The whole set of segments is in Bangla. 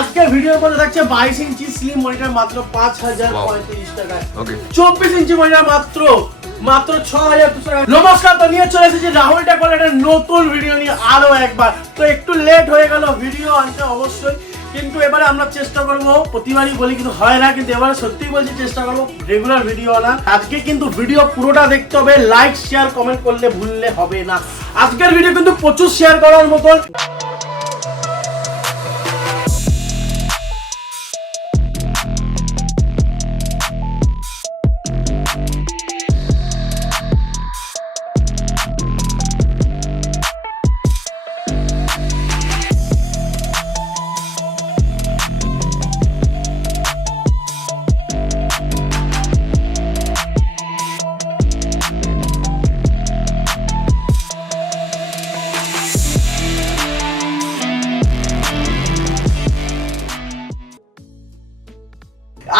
আজকে ভিডিওর মধ্যে থাকছে 22 ইঞ্চি স্লিম মনিটর মাত্র 5035 টাকায়। 24 ইঞ্চি মনিটর মাত্র 6200 টাকা। নমস্কার, তো নিয়ে চলে এসেছি রাহুল টেকওয়াল একটা নতুন ভিডিও নিয়ে আরো একবার। তো একটু লেট হয়ে গেল ভিডিও আনতে অবশ্যই, কিন্তু এবারে আমরা চেষ্টা করব, প্রতিবারই বলি কিন্তু হয় না, কিন্তু এবারে সত্যি বলছি চেষ্টা করব রেগুলার ভিডিও আনা। আজকে কিন্তু ভিডিও পুরোটা দেখতে হবে, লাইক শেয়ার কমেন্ট করলে ভুললে হবে না। আজকের ভিডিও কিন্তু প্রচুর শেয়ার করার মতন।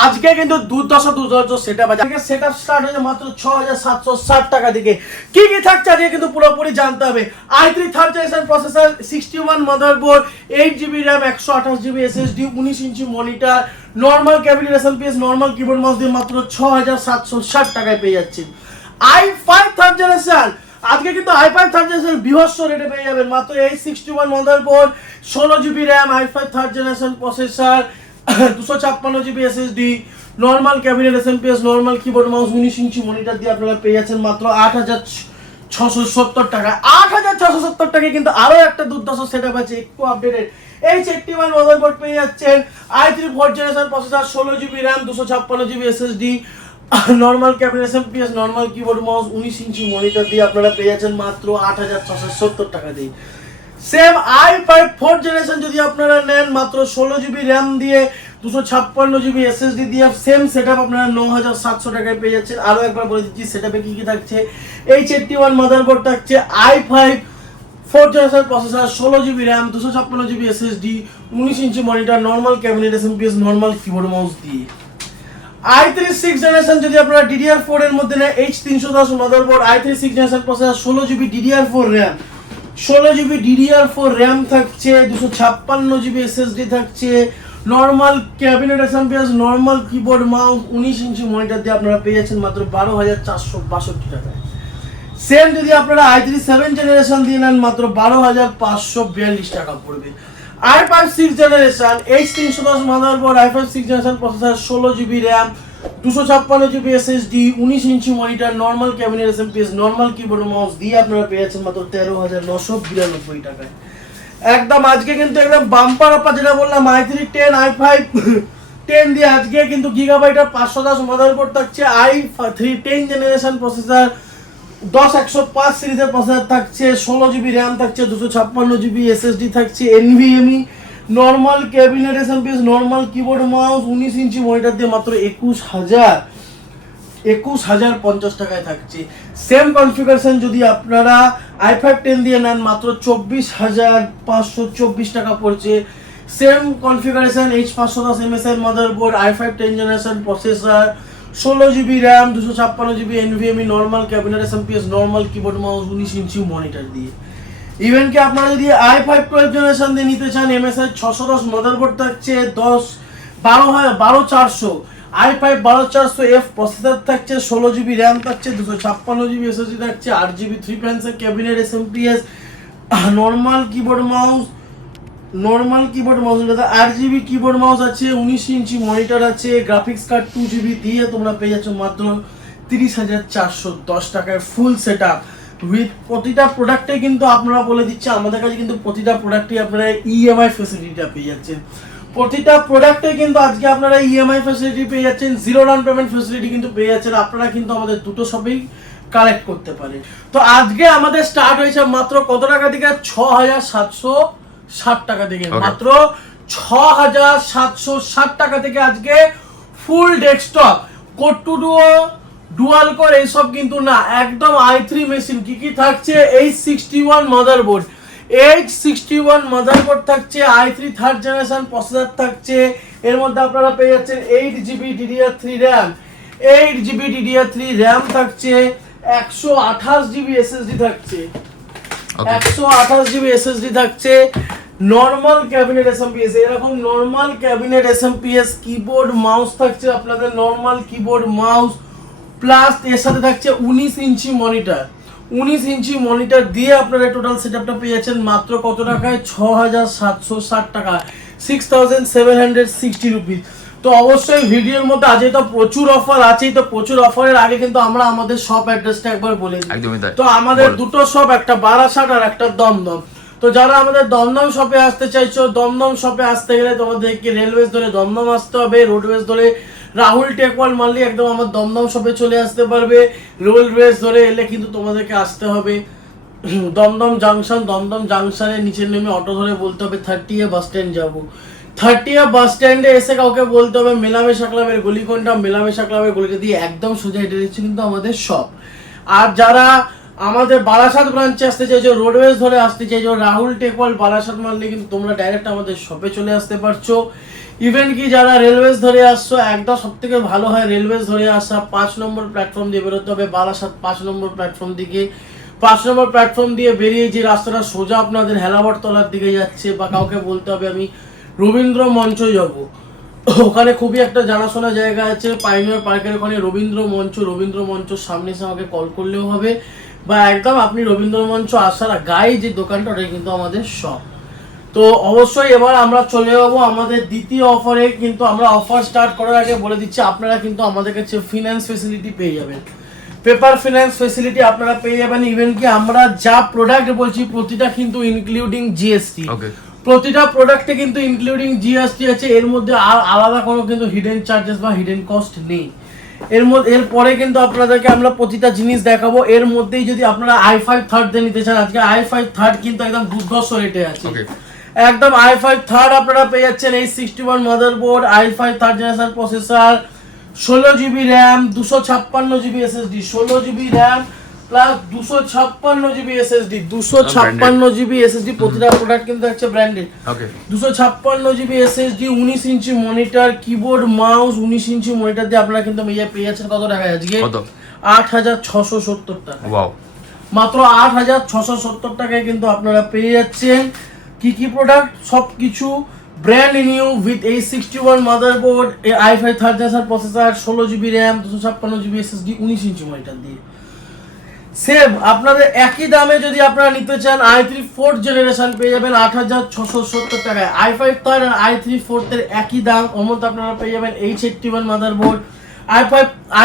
আজকে কিন্তু দুর্দশা সেটআপ আছে। আজকে সেটআপ স্টার্ট হয়েছে মাত্র 6760 টাকা থেকে। কি কি থাকছে আজকে কিন্তু পুরোপুরি জানতে হবে। i3 third generation processor, 61 motherboard, 8GB RAM, 128GB SSD, 19 inch monitor, normal cabinet SMPS, normal keyboard mouse দিয়ে মাত্র 6760 টাকায় পেয়ে যাচ্ছেন। i5 থার্ড জেনারেশন আজকে কিন্তু i5 থার্ড জেনারেশন বিভৎস রেটে পেয়ে যাবেন মাত্র 861 motherboard, 16GB RAM, i5 third generation processor, 256GB SSD, normal cabinet SMPS, normal keyboard mouse, 19 inch monitor দিয়ে আপনারা পেয়ে যাচ্ছেন মাত্র 8670 টাকা। 8670 টাকায় কিন্তু আরো একটা দুর্দশা সেটআপ আছে, একটু আপডেটেড H81 মাদারবোর্ড পেয়ে যাচ্ছেন, i3 fourth generation processor, 16GB RAM, 256GB SSD, normal cabinet SMPS, normal keyboard mouse, 19 inch monitor দিয়ে আপনারা পেয়ে যাচ্ছেন মাত্র 8670 টাকা দিয়ে। সেম i5 ফোর্থ জেনারেশন যদি আপনারা নেন মাত্র 16GB RAM দিয়ে, 256GB SSD দিয়ে সেম সেটআপ আপনারা 9700 টাকায় পেয়ে যাচ্ছেন। আরো একবার বলে দিচ্ছি সেটআপে কি কি থাকছে। H81 মাদারবোর্ড থাকছে, i5 fourth generation processor, 16GB RAM, 256GB SSD, 19 inch monitor, normal cabinet SMPS, normal keyboard mouse দিয়ে। i3 6th জেনারেশন যদি আপনারা DDR4 এর মধ্যে নেন, H310 motherboard, i3 6th generation processor, 16GB DDR4 RAM, 16GB DDR4 RAM থাকছে, 256GB SSD থাকছে, normal cabinet SMPS, normal keyboard mouse, 19 inch monitor দিয়ে আপনারা পেয়ে যাচ্ছেন মাত্র 12462 টাকায়। সেম যদি আপনারা i3 7th জেনারেশন দিয়ে নেন মাত্র 12542 টাকা পড়বে। i5 6th generation, H310 motherboard, i5 6th generation processor, 16GB RAM, 256GB SSD, 19 inch monitor, normal cabinet SMPS, normal keyboard mouse দিয়ে আপনারা পেয়ে যাচ্ছেন মাত্র 13992 টাকায়। একদম আজকে কিন্তু একদম বাম্পার অফার, যেটা বললাম i3 10 i5 10 দিয়ে আজকে কিন্তু গিগাবাইটের 510 মাদারবোর্ড থাকছে, i3 10 জেনারেশন প্রসেসর, 10105 সিরিজের প্রসেসর থাকছে, 16GB RAM থাকছে, 256GB SSD থাকছে, NVMe, normal cabinet SMPS, normal keyboard mouse, 19 inch monitor দিয়ে মাত্র 21050 টাকায় থাকছে। সেম কনফিগারেশন যদি আপনারা i5 10 দিয়ে নেন মাত্র 24524 টাকা পড়ছে। সেম কনফিগারেশন H510 MS এর motherboard, i5 10 generation processor, 16GB RAM, 256GB NVMe, normal cabinet SMPS, normal keyboard mouse, 19 inch monitor দিয়ে। ইভেন কি আপনারা যদি i5 12 জেনারেশন দিয়ে নিতে চান, MSI 610 মাদারবোর্ড থাকছে, 12400, i5 12400F প্রসেসর থাকছে, 16GB RAM থাকছে, 256GB SSD থাকছে, 8GB 3 ফ্যান্সের cabinet SMPS, normal keyboard mouse, 8GB keyboard mouse আছে, 19 ইঞ্চি মনিটর আছে, গ্রাফিক্স কার্ড 2GB দিয়ে তোমরা পেয়ে যাচ্ছ মাত্র 30410 টাকায় ফুল সেটআপ উইথ প্রতিটা প্রোডাক্টে। কিন্তু আপনারা বলে দিচ্ছে আমাদের কাছে কিন্তু প্রতিটা প্রোডাক্টে আপনারা ইএমআই ফ্যাসিলিটিটা পেয়ে যাচ্ছেন। প্রতিটা প্রোডাক্টে কিন্তু আজকে আপনারা ইএমআই ফ্যাসিলিটি পেয়ে যাচ্ছেন, জিরো ডাউন পেমেন্ট ফ্যাসিলিটি কিন্তু পেয়ে যাচ্ছেন। আপনারা কিন্তু আমাদের দুটো শপেই কালেক্ট করতে পারেন। তো আজকে আমাদের স্টার্ট হয়েছে মাত্র কত টাকা থেকে, 6760 টাকা থেকে। মাত্র 6760 টাকা থেকে আজকে full desktop, core two dual core এইসব কিন্তু না, একদম i3 মেশিন। কি কি থাকছে, H61 মাদারবোর্ড, H61 মাদারবোর্ড থাকছে, i3 থার্ড জেনারেশন প্রসেসর থাকছে, এর মধ্যে আপনারা পেয়ে যাচ্ছেন 8GB DDR3 RAM, 8GB DDR3 RAM থাকছে, 128GB SSD থাকছে, 128GB SSD থাকছে, নর্মাল ক্যাবিনেট এসএমপিএস, এরকম normal cabinet SMPS keyboard mouse থাকছে আপনাদের, নর্মাল কিবোর্ড মাউস প্লাস এর সাথে থাকছে 19 ইঞ্চি মনিটর। 19 ইঞ্চি মনিটর দিয়ে আপনারা টোটাল সেটআপটা পেয়ে যাচ্ছেন মাত্র কত টাকায়? 6760 টাকা, 6760 রুপিস। তো অবশ্যই ভিডিওর মধ্যে আজকে তো প্রচুর অফার আছেই, তো প্রচুর অফারের আগে কিন্তু আমরা আমাদের শপ অ্যাড্রেসটা একবার বলে দিই। তো আমাদের দুটো শপ, একটা বারাসাত আর একটা দমদম। তো যারা আমাদের দমদম শপে আসতে চাইছো, দমদম শপে আসতে গেলে তোমাদেরকে রেলওয়েজ ধরে দমদম আসতে হবে, রোডওয়েজ ধরে রাহুল টেকওয়াল মারলে একদম আমার দমদম শপে চলে আসতে পারবে। রেলওয়েজ ধরে এলে কিন্তু তোমাদেরকে আসতে হবে দমদম জাংশন, দমদম জাংশনের নিচে নেমে অটো ধরে বলতে হবে 30A বাস স্ট্যান্ড যাবো। 30A বাস স্ট্যান্ডে এসে কাউকে বলতে হবে মেলামেশা ক্লাবের গলি কোনটা, মেলামেশা ক্লাবের গলিটা দিয়ে একদম সোজা হেঁটে দিচ্ছি কিন্তু আমাদের শপ। আর যারা আমাদের বারাসাত ব্রাঞ্চে আসতে চাইছো, রোডওয়েজ ধরে আসতে চাইছো, রাহুল টেকওয়াল বারাসাত মারলে কিন্তু তোমরা ডাইরেক্ট আমাদের শপে চলে আসতে পারছো। ইভেন কি যারা রেলওয়েজ ধরে আসছো, একদম সব থেকে ভালো হয় রেলওয়েজ ধরে আসা, 5 নম্বর প্ল্যাটফর্ম দিয়ে বেরোতে হবে বারাসাত 5 নম্বর প্ল্যাটফর্ম দিকে। 5 নম্বর প্ল্যাটফর্ম দিয়ে বেরিয়ে যে রাস্তাটা সোজা আপনাদের হেলাবর তলার দিকে যাচ্ছে, বা কাউকে বলতে হবে আমি রবীন্দ্র মঞ্চ যাব, ওখানে খুবই একটা জানাশোনা জায়গা আছে পাইনিয়ার পার্কের ওখানে রবীন্দ্র মঞ্চ সামনে এসে আমাকে কল করলেও হবে, বা একদম আপনি রবীন্দ্র মঞ্চ আসার গায়ে যে দোকানটা ওটাই কিন্তু আমাদের শপ। তো অবশ্যই এবার আমরা চলে যাবো আমাদের দ্বিতীয় অফারে। কিন্তু আমরা অফার স্টার্ট করার আগে বলে দিচ্ছি আপনারা কিন্তু আমাদের কাছে ফিনান্স ফেসিলিটি পেয়ে যাবেন, পেপার ফিনান্স ফেসিলিটি আপনারা পেয়ে যাবেন। ইভেন কি আমরা যা প্রোডাক্ট বলছি প্রতিটা কিন্তু ইনক্লুডিং জিএসটি, প্রতিটা প্রোডাক্টে কিন্তু ইনক্লুডিং জিএসটি আছে, এর মধ্যে আর আলাদা কোনো কিন্তু হিডেন চার্জেস বা হিডেন কস্ট নেই। এরপরে কিন্তু আপনাদেরকে আমরা প্রতিটা জিনিস দেখাবো। এর মধ্যেই যদি আপনারা i5 থার্ড দিয়ে নিতে চান, আজকে i5 থার্ড কিন্তু একদম দুর্ধর্ষ রেটে আছে, একদম i5 থার্ড আপনারা পেয়ে যাচ্ছেন এই 61 motherboard, i5 third generation processor, 16GB RAM, 256GB SSD, 16GB RAM plus 256GB SSD, 256GB SSD প্রতিটা প্রোডাক্ট কিন্তু আছে branded. 256GB SSD, 19 inch monitor, keyboard mouse, 19 inch monitor দিয়ে আপনারা কিন্তু পেয়ে যাচ্ছেন কত টাকায় আজকে? 8670 টাকা। মাত্র 8670 টাকায় কিন্তু আপনারা পেয়ে যাচ্ছেন কি প্রোডাক্ট, সবকিছু ব্র্যান্ড নিউ উইথ এই 61 motherboard, i5 third generation processor, 16GB RAM, 256GB SSD, 19 inch monitor দিয়ে। সেম আপনাদের একই দামে যদি আপনারা নিতে চান i3 4th জেনারেশন পেয়ে যাবেন 8670 টাকায়। i5 থার্ড আর i3 4th এর একই দাম, ওর মধ্যে আপনারা পেয়ে যাবেন H81 motherboard,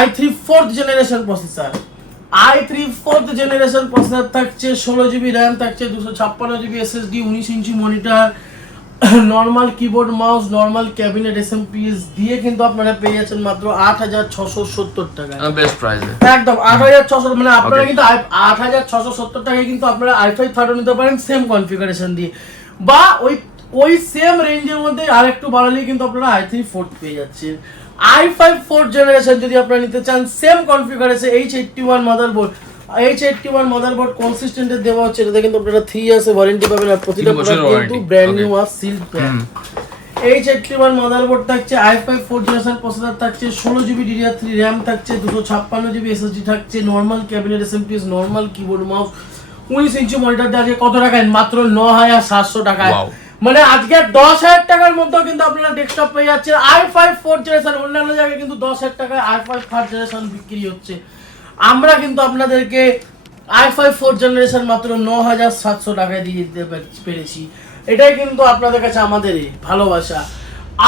i3 4th generation processor, i3 4th generation processor থাকছে, 16GB র্যাম থাকছে, 256GB SSD, 19 inch monitor, normal keyboard mouse, normal cabinet SMPS দিয়ে কিন্তু আপনারা পেয়ে যাচ্ছেন মাত্র 8670 টাকা, বেস্ট প্রাইসে একদম 8600। মানে আপনারা কিন্তু 8670 টাকায় কিন্তু আপনারা i5 থার্ড নিতে পারেন সেম কনফিগারেশন দিয়ে, বা ওই সেম রেঞ্জের মধ্যে আরেকটু বাড়ালেই কিন্তু আপনারা i3 4th পেয়ে যাচ্ছেন। i5 4th জেনারেশন যদি আপনারা নিতে চান same configuration, H81 motherboard, H81 motherboard কনসিস্টেন্টে দেওয়া হচ্ছে, এটাতে কিন্তু আপনারা 3 ইয়ার্স ওয়ারেন্টি পাবেন, আর প্রতিটা প্রোডাক্ট কিন্তু ব্র্যান্ড নিউ আর সিল প্যাক। H81 মাদারবোর্ড থাকছে, i5 4th জেনারেশন প্রসেসর থাকছে, 16GB DDR3 র্যাম থাকছে, 256GB SSD থাকছে, normal cabinet SMPS, normal keyboard mouse, 19 inch monitor দিয়ে আজকে কত টাকায়? মাত্র 9700 টাকায়। মানে আজকে 10,000 টাকার মধ্যে কিন্তু আপনারা ডেস্কটপ পেয়ে যাচ্ছেন i5 4th জেনারেশন। অন্যান্য জায়গায় কিন্তু 10,000 টাকায় i5 থার্ড জেনারেশন বিক্রি হচ্ছে, আমরা কিন্তু আপনাদেরকে i5 4th জেনারেশন মাত্র 9700 টাকায় দিয়ে দিতে পেরেছি। এটাই কিন্তু আপনাদের কাছে আমাদের ভালোবাসা।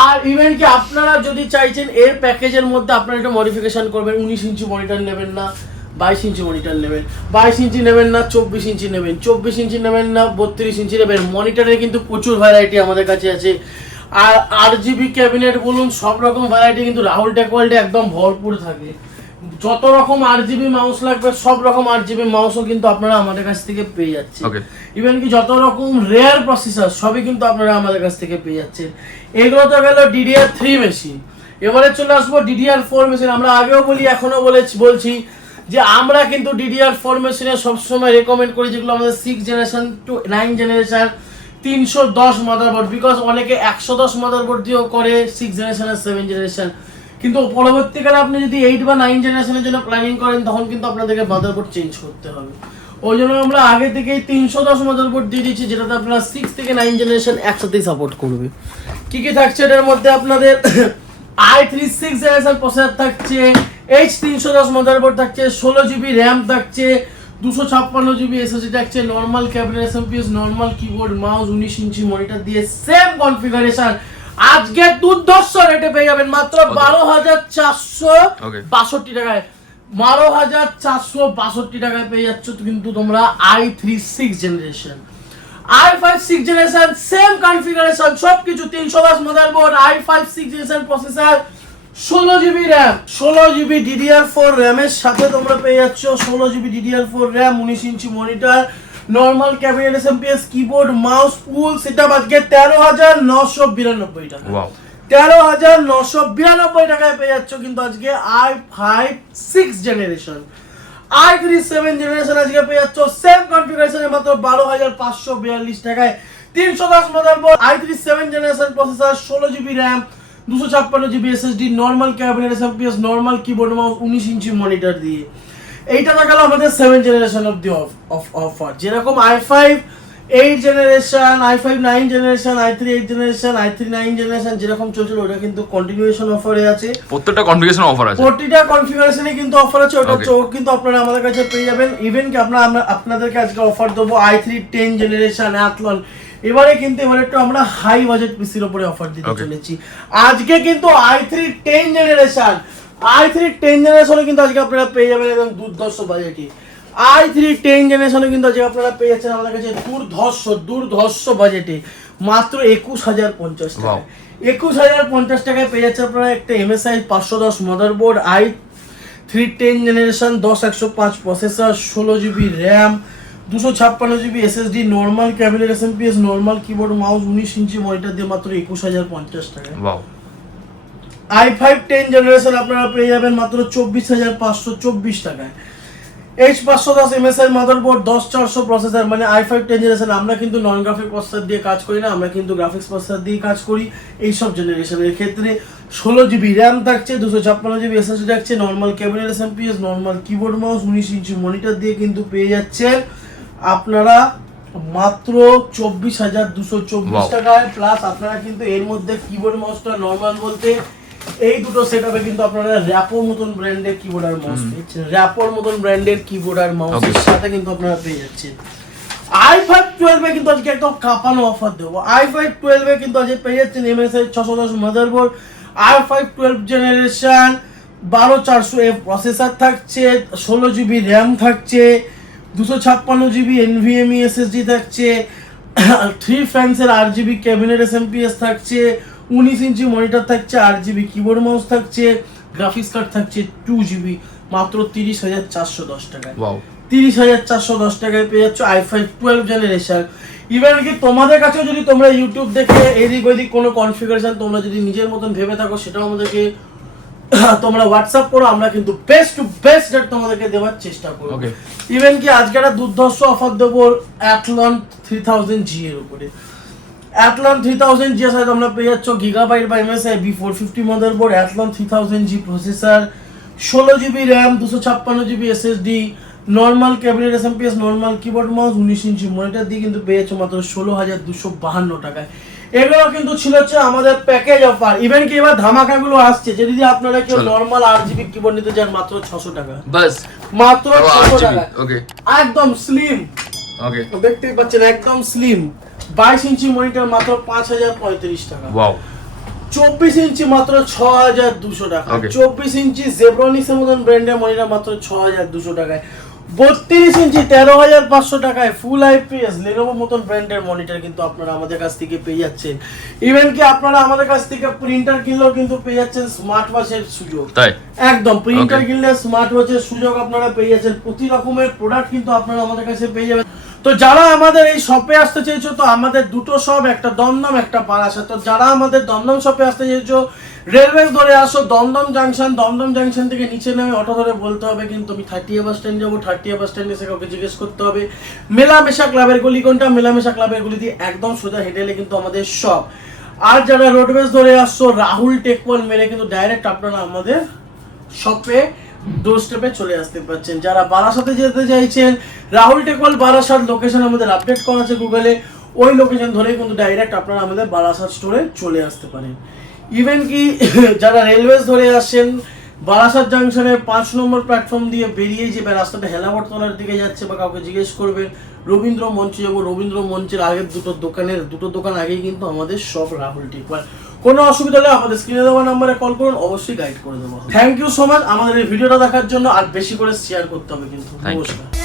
আর ইভেন কি আপনারা যদি চাইছেন এর প্যাকেজের মধ্যে আপনারা একটু মডিফিকেশন করবেন, 19 ইঞ্চি মনিটর নেবেন না 22 ইঞ্চি মনিটর নেবেন, 22 ইঞ্চি নেবেন না 24 ইঞ্চি নেবেন, 24 ইঞ্চি নেবেন না 32 ইঞ্চি নেবেন, মনিটরের কিন্তু প্রচুর ভ্যারাইটি আমাদের কাছে আছে। আর RGB ক্যাবিনেট বলুন, সব রকম ভ্যারাইটি কিন্তু রাহুল টেকওয়ার্ল্ডে একদম ভরপুর থাকে। যত রকম RGB মাউস লাগবে সব রকম RGB মাউসও কিন্তু আপনারা আমাদের কাছ থেকে পেয়ে যাচ্ছেন। ইভেন কি যত রকম রেয়ার প্রসেসর সবই কিন্তু আপনারা আমাদের কাছ থেকে পেয়ে যাচ্ছেন। এগুলো তো গেল DDR3 মেশিন। এবারে চলে আসবো DDR4 মেশিন। আমরা আগেও বলি এখনো বলছি যে আমরা কিন্তু DDR4 মেশিনে সবসময় রেকমেন্ড করি যেগুলো আমাদের 6 generation to 9 generation 310 motherboard, because অনেকে 110 মাদারবোর্ড দিয়েও করে 6 জেনারেশন আর 7 জেনারেশন, কিন্তু পরবর্তীকালে আপনি যদি 8 বা 9 জেনারেশনের জন্য প্ল্যানিং করেন তখন কিন্তু আপনাদেরকে মাদারবোর্ড চেঞ্জ করতে হবে। ওই জন্য আমরা আগে থেকেই 310 মাদারবোর্ড দিয়ে দিচ্ছি, যেটাতে আপনারা 6 থেকে 9 জেনারেশন একসাথেই সাপোর্ট করবে। কি কি থাকছে এটার মধ্যে? আপনাদের i3 6 জেনারেশন প্রসেসর থাকছে, H310 মাদারবোর্ড থাকছে, 16 জিবি র্যাম থাকছে, 256 জিবি এসএসডি থাকছে, normal cabinet SMPS, normal keyboard mouse, 19 inch monitor দিয়ে সেম কনফিগারেশন আজকে দুর্ধর্ষ রেটে পেয়ে যাবেন মাত্র 12,462 টাকায়। 12,462 টাকায় পেয়ে যাচ্ছ কিন্তু তোমরা i3 6 generation. i5 6 generation same configuration সবকিছু, 310 motherboard, i5 6 generation processor, 16 GB RAM, 16 GB DDR4 র্যামের সাথে তোমরা পেয়ে যাচ্ছ 16 GB DDR4 RAM, 19 inch monitor, normal cabinet SMPS, keyboard mouse, full setup আজকে 13,992 টাকা। ওয়াও, 13,992 টাকায় পেয়ে যাচ্ছ কিন্তু আজকে i5 6 জেনারেশন। i3 7 জেনারেশন আজকে পেয়ে যাচ্ছ সেম কনফিগারেশনে মাত্র 12,542 টাকায়। 310 motherboard, i3 7 generation processor, 16 GB RAM, 256 GB SSD, normal cabinet SMPS, normal keyboard mouse, 19 inch monitor দিয়ে। এইটা দেখালো আমাদের 7 জেনারেশন অফ দি অফার। যেরকম i5 8 generation, i5 9 generation, i3 8 generation, i3 9 generation যেরকম চলছিল ওটা কিন্তু কন্টিনিউয়েশন অফারে আছে। প্রত্যেকটা কনফিগারেশন অফার আছে, প্রতিটা কনফিগারেশনে কিন্তু অফার আছে। ওটা কিন্তু আপনারা আমাদের কাছে পেয়ে যাবেন। ইভেন কি আমরা আপনাদেরকে আজকে অফার দেবো i3 10 জেনারেশন অ্যাথলন। এবারে একটু আমরা হাই বাজেট পিসির উপরে অফার দিতে চলেছি আজকে কিন্তু i3 10 জেনারেশন। i3 10 জেনারেশনে কিন্তু আজকে আপনারা পেয়ে যাবেন একদম দুর্ধর্ষ বাজেটে। i3 10 জেনারেশনে কিন্তু আজকে আপনারা পেয়ে যাচ্ছেন আমাদের কাছে দুর্ধর্ষ বাজেটে মাত্র 21,050 টাকা। 21,050 টাকায় পেয়ে যাচ্ছে আপনারা একটা MSI 510 motherboard, i3 10 generation, 10105 processor, 16 GB RAM, 256 GB SSD, normal cabinet SMPS, normal keyboard mouse, 19 inch monitor দিয়ে মাত্র 21,050 টাকা। ওয়াও, i5 10 জেনারেশন আপনারা পেয়ে যাবেন মাত্র 24,524 টাকায়। H510 MSI মাদারবোর্ড, 10400 প্রসেসর, মানে i5 10 জেনারেশন। আমরা কিন্তু নন গ্রাফিক প্রসেসর দিয়ে কাজ করি না, আমরা কিন্তু গ্রাফিক্স প্রসেসর দিয়ে কাজ করি এই সব জেনারেশনের ক্ষেত্রে। 16 জিবি র্যাম থাকছে, 256 জিবি এসএসডি থাকছে, normal cabinet SMPS, normal keyboard mouse, 19 inch monitor দিয়ে কিন্তু পেয়ে যাচ্ছেন আপনারা মাত্র 24,224 টাকায়। প্লাস আপনারা কিন্তু এর মধ্যে কিবোর্ড মাউসটা নরমাল বলতে এই দুটো সেটআপে কিন্তু আপনারা র্যাপোর মতন ব্র্যান্ডের কিবোর্ড আর মাউস পেয়েছেন। র্যাপোর মতন ব্র্যান্ডের কিবোর্ড আর মাউসের সাথে কিন্তু আপনারা পেয়ে যাচ্ছেন। i5 12 এ কিন্তু আজকে একদম কাঁপানো অফার দেবো। i5 12 এ কিন্তু আজকে পেয়ে যাচ্ছেন MSI 610 motherboard, i5 12 generation, 12400F processor থাকছে, 16 জিবি র্যাম থাকছে, 256 জিবি NVMe SSD থাকছে, 3 ফ্যান্সের RGB ক্যাবিনেট এসএমপিএস থাকছে, 19 ইঞ্চি মনিটর থাকছে, 8 জিবি কিবোর্ড মাউস থাকছে, গ্রাফিক্স কার্ড থাকছে 2 জিবি, মাত্র 30,410 টাকায়। 30,410 টাকায় পেয়ে যাচ্ছ i5 12 জেনারেশন। ইভেন কি তোমাদের কাছে যদি তোমরা ইউটিউব দেখে এদিক ওইদিক কোনো কনফিগারেশন তোমরা যদি নিজের মতন ভেবে থাকো সেটাও আমাদেরকে তোমরা হোয়াটসঅ্যাপ করো, আমরা কিন্তু বেস্ট টু বেস্ট রেট তোমাদেরকে দেওয়ার চেষ্টা করব। ইভেন কি আজকে একটা দুর্ধর্ষ অফার দেবো অ্যাথলন 3000G এর উপরে। অ্যাথলন 3000G এর সাথে তোমরা পেয়ে যাচ্ছ গিগাবাইট বা MSI B450 motherboard, Athlon 3000G processor, 16 GB RAM, 256 GB SSD, normal cabinet SMPS, normal keyboard mouse, 19 inch monitor দিয়ে কিন্তু পেয়ে যাচ্ছ মাত্র 16,252 টাকায়। এগুলো কিন্তু ছিল হচ্ছে আমাদের প্যাকেজ অফার। ইভেন কি এবার ধামাকাগুলো আসছে, যদি আপনারা কেউ নরমাল RGB কিবোর্ড নিতে চান মাত্র 600 টাকা, বাস মাত্র 600 টাকা। ওকে, একদম স্লিম, ওকে দেখতেই পাচ্ছেন একদম স্লিম। 22 ইঞ্চি মনিটর মাত্র 5,035 টাকা। ওয়াও, 24 ইঞ্চি মাত্র 6,200 টাকা। 24 ইঞ্চি জেব্রনিক্স এর মতন ব্র্যান্ডের মনিটর মাত্র 6,200 টাকায়। 32 ইঞ্চি 13,500 টাকায় ফুল আইপিএস লেনোভো মতন ব্র্যান্ডের মনিটর কিন্তু আপনারা আমাদের কাছ থেকে পেয়ে যাচ্ছেন। ইভেন কি আপনারা আমাদের কাছ থেকে প্রিন্টার কিনলেও কিন্তু পেয়ে যাচ্ছেন স্মার্ট ওয়াচের সুযোগ। তাই একদম প্রিন্টার কিনলে স্মার্ট ওয়াচের সুযোগ আপনারা পেয়ে যাচ্ছেন। প্রতি রকমের প্রোডাক্ট কিন্তু আপনারা আমাদের কাছে পেয়ে যাবেন। তো যারা আমাদের এই শপে আসতে চাইছো, তো আমাদের দুটো শপ, একটা দমদম একটা বারাসাত। তো যারা আমাদের দমদম শপে আসতে চাইছো রেলওয়ে ধরে আসো দমদম জাংশন থেকে নিচে নামে অটো ধরে বলতে হবে কিন্তু আমি 30 বাস স্ট্যান্ড যাবো। 30 বাস স্ট্যান্ডে এসে কাউকে জিজ্ঞেস করতে হবে মেলামেশা ক্লাবের গলি কোনটা, মেলামেশা ক্লাবের গলি দিয়ে একদম সোজা হেঁটে এলে কিন্তু আমাদের শপ। আর যারা রোডওয়েজ ধরে আসছো রাহুল টেকওয়াল মেরে কিন্তু ডাইরেক্ট আপনারা আমাদের শপে ডোর স্টেপে চলে আসতে পারছেন। যারা বারাসাতে যেতে চাইছেন, রাহুল টেকওয়াল বারাসাত লোকেশন আমাদের আপডেট করা আছে গুগলে, ওই লোকেশন ধরেই কিন্তু ডাইরেক্ট আপনারা আমাদের বারাসাত স্টোরে চলে আসতে পারেন। ইভেন কি যারা রেলওয়েজ ধরে আসছেন, বারাসাত জাংশনের 5 নম্বর প্ল্যাটফর্ম দিয়ে বেরিয়ে যে রাস্তাটা হেলাবরতলার দিকে যাচ্ছে, বা কাউকে জিজ্ঞেস করবেন রবীন্দ্র মঞ্চে যাবো, রবীন্দ্র মঞ্চের আগের দুটো দোকান আগেই কিন্তু আমাদের সব রাহুল টেকওয়াল। কোনো অসুবিধা হলে আমাদের স্ক্রিনে দেওয়া নাম্বারে কল করুন, অবশ্যই গাইড করে দেবো। থ্যাংক ইউ সো মাচ আমাদের এই ভিডিওটা দেখার জন্য, আর বেশি করে শেয়ার করতে হবে কিন্তু। নমস্কার।